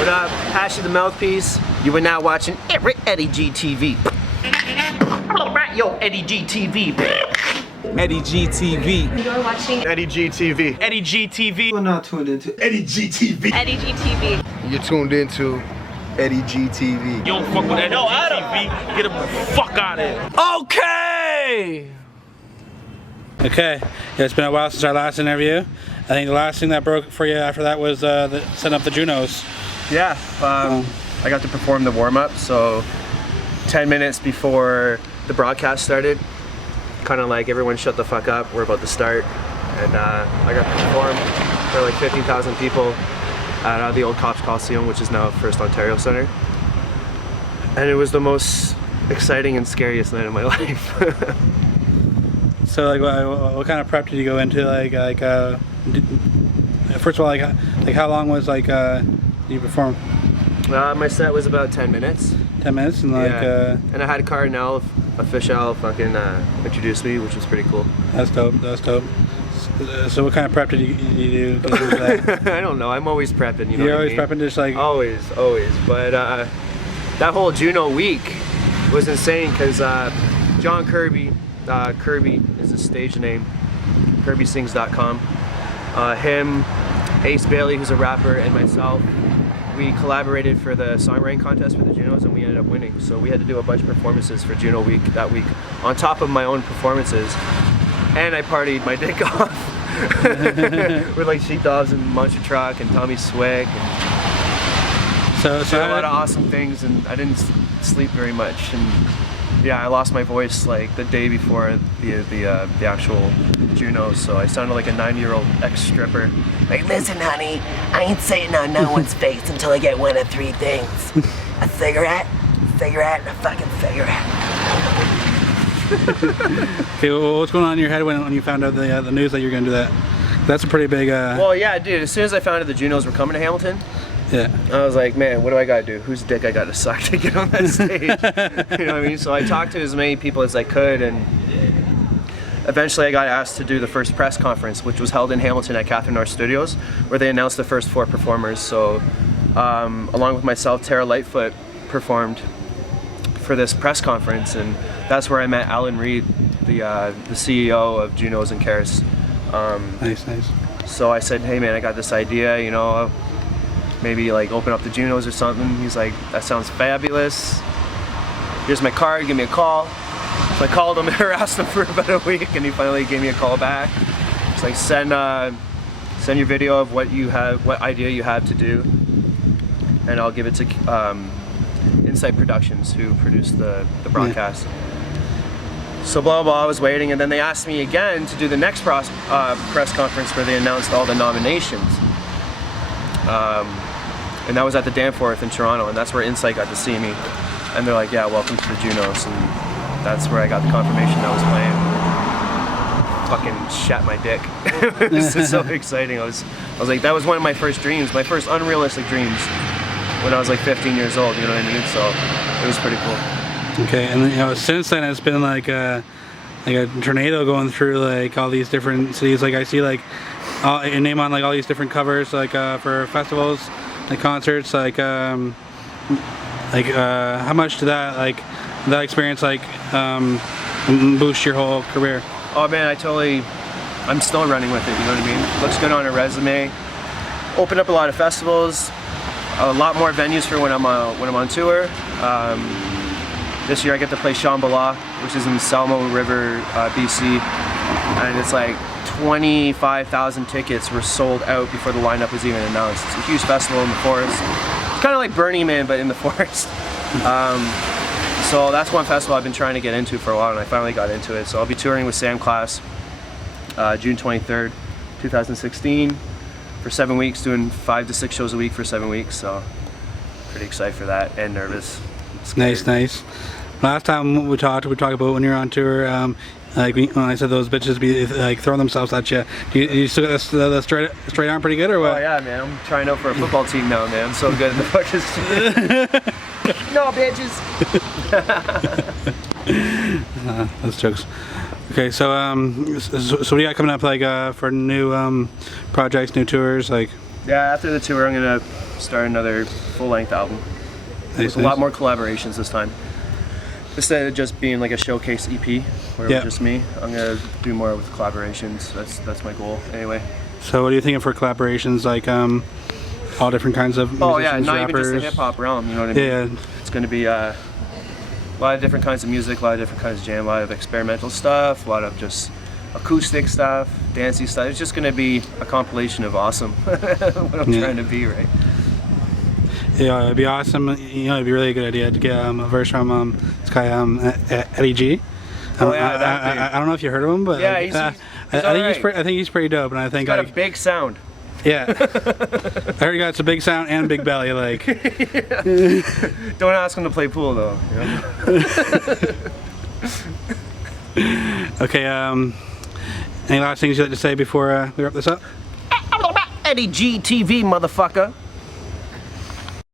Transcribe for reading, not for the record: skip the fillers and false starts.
What up? Hachey the Mouthpiece. You are now watching Eddie G TV. Alright, yo, Eddie G TV. Eddie G TV. You're watching Eddie G TV. Eddie G TV. You're now tuned into Eddie G TV. Eddie G TV. You're tuned into Eddie G TV. You don't fuck with Eddie G TV. Get him the fuck out of here. Okay! Okay, yeah, it's been a while since our last interview. I think the last thing that broke for you after that was setting up the Junos. Yeah, I got to perform the warm-up, so 10 minutes before the broadcast started, kind of like everyone shut the fuck up, we're about to start, and I got to perform for like 15,000 people at the old Cops Coliseum, which is now First Ontario Centre, and it was the most exciting and scariest night of my life. So like, what kind of prep did you go into? First of all, like how long was you perform? My set was about 10 minutes. 10 minutes, and and I had Cardinal official fucking introduce me, which was pretty cool. That's dope. That's dope. So what kind of prep did you do? I don't know. I'm always prepping. You know. You're always what I mean? prepping, just like always. But that whole Juno week was insane because John Kirby. Kirby is his stage name, KirbySings.com. Him, Ace Bailey, who's a rapper, and myself, we collaborated for the songwriting contest for the Junos, and we ended up winning. So we had to do a bunch of performances for Juno week that week, on top of my own performances. And I partied my dick off with like Sheepdogs and Monster Truck and Tommy Swig. And so did a lot of awesome things, and I didn't sleep very much. And yeah, I lost my voice like the day before the actual Junos, so I sounded like a 90-year-old ex-stripper. Like, listen, honey, I ain't sitting on no one's face until I get one of three things: a cigarette, and a fucking cigarette. Okay, well, what's going on in your head when you found out the news that you're gonna do that? That's a pretty big. Well, yeah, dude. As soon as I found out the Junos were coming to Hamilton, yeah, I was like, man, what do I gotta do? Whose dick I gotta suck to get on that stage? You know what I mean? So I talked to as many people as I could, and eventually I got asked to do the first press conference, which was held in Hamilton at Catherine North Studios, where they announced the first 4 performers. So along with myself, Tara Lightfoot performed for this press conference, and that's where I met Alan Reed, the CEO of Junos and Karis. Nice. So I said, hey man, I got this idea, you know, maybe like open up the Junos or something. He's like, that sounds fabulous. Here's my card, give me a call. So I called him and harassed him for about a week, and he finally gave me a call back. It's like, send your video of what idea you have to do, and I'll give it to Insight Productions, who produced the broadcast. Yeah. So blah blah, I was waiting, and then they asked me again to do the next press conference where they announced all the nominations. And that was at the Danforth in Toronto, and that's where Insight got to see me. And they're like, yeah, welcome to the Junos, and that's where I got the confirmation that I was playing. Fucking shat my dick. It was just so exciting. I was like, that was one of my first dreams, my first unrealistic dreams, when I was like 15 years old, you know what I mean? So it was pretty cool. Okay, and then, since then it's been like a tornado going through like all these different cities. Like I see like your name on like all these different covers, like for festivals, like concerts. Like how much did that experience boost your whole career? Oh man, I'm still running with it. You know what I mean? Looks good on a resume. Opened up a lot of festivals, a lot more venues for when I'm on tour. This year I get to play Shambhala, which is in Salmo River, BC, and it's like 25,000 tickets were sold out before the lineup was even announced. It's a huge festival in the forest. It's kind of like Burning Man, but in the forest. So that's one festival I've been trying to get into for a while, and I finally got into it. So I'll be touring with Sam Class June 23rd, 2016 for 7 weeks, doing 5 to 6 shows a week for 7 weeks. So pretty excited for that, and nervous. Nice. Last time we talked about when you're on tour, like when I said those bitches be like throwing themselves at you. Do you still got the straight arm pretty good, or what? Oh yeah, man. I'm trying out for a football team now, man. I'm so good at the fucking no, bitches. That's jokes. Okay, so so what do you got coming up, like for new projects, new tours, like? Yeah, after the tour, I'm gonna start another full-length album with a lot more collaborations this time. Instead of just being like a showcase EP where it was just me, I'm gonna do more with collaborations. That's my goal anyway. So what are you thinking for collaborations, like all different kinds of musicians, not rappers? even just the hip hop realm, you know what I mean? Yeah. It's gonna be a lot of different kinds of music, a lot of different kinds of jam, a lot of experimental stuff, a lot of just acoustic stuff, dancey stuff. It's just gonna be a compilation of awesome. What I'm trying to be, right? Yeah, it'd be awesome. You know, it'd be a really good idea to get a verse from this guy Eddie G. I don't know if you heard of him, but yeah, I think he's pretty dope, and I think he's got a big sound. Yeah, I heard he got a big sound and a big belly. Like, don't ask him to play pool though. You know? Okay. Any last things you'd like to say before we wrap this up? Eddie G TV, motherfucker.